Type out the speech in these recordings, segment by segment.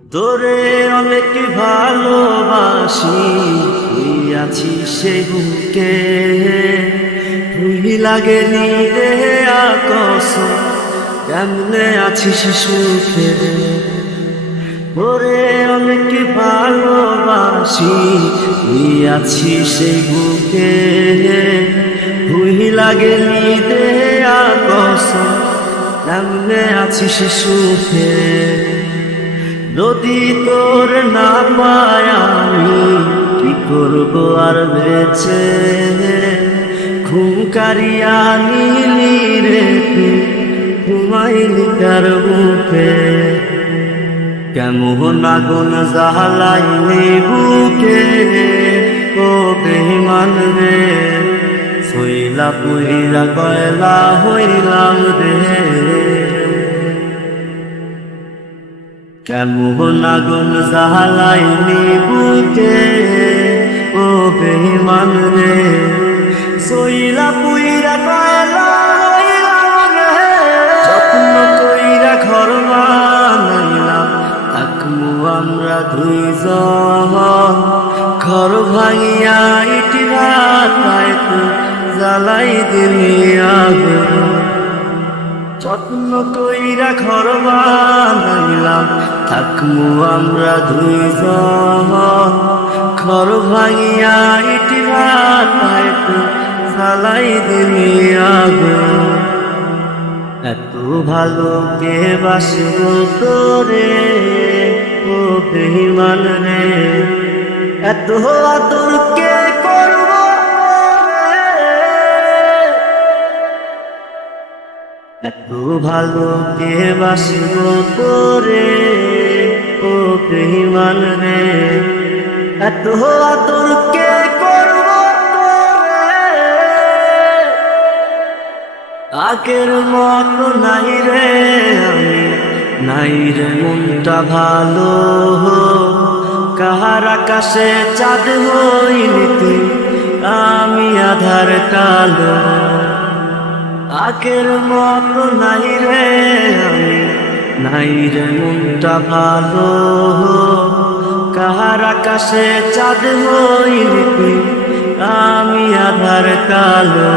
তোরে অনেক ভালোবাসি আছিস সে বুকে। তুই লাগে নিদে আকস কেমনে আছিস সুখে। তোরে অনেক ভালোবাসি আছিস সেই বুকে। তুই লাগে নিদে আকস কেমনে আছিস সুখে। যদি তোর না পায় আমি, কি করব আর বেছে খুমকারিয়া নীলি রে ঘুমাইলি তার বুকে কেমন আগুন জাহালাইলি বুকে, ও বেমান রে। সইলা পুইরা কয়লা হইলাম রে কেমন আগুন জাহালাইনি বুকে ও বেমান রে সইলা পুইরা কয়লা হইলাম যত্ন কইরা ঘর থাকমু আমরা দুইজন। ঘর ভাঙিয়া ইটি রাতায় তো জ্বালাই দিলি আগুন। যত্ন কইরা ঘর বানাইলাম থাকমু আমরা দুইজন। ঘর ভাঙিয়া ইটি জ্বালাই দিলি আগুন। এত ভালো কে বাসব তোরে? ও বেহিমান রে। এত আদর কে করব এত ভালো কে বাসব তোরে? বেহিমান রে এত আদর কে করব আগের মতো নাই রে আমি, নাই রে মনটা ভালো কাহার আকাশে চাঁদ হইলি তুই, আমি আধার কালো। আগের মতো নাই রে আমি, নাই রে মনটা ভালো কাহার আকাশে চাঁদ হইলি তুই আমি আধার কালো।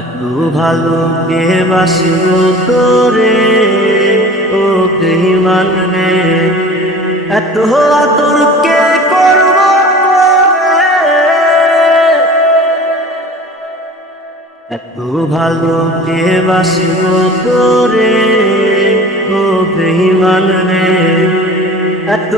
এত ভালো কে বাসিব তোরে, ও বেহিমান রে। এত আদর কে করব? এত ভালো কে বাসিব তোরে, ও বেহিমান রে। এত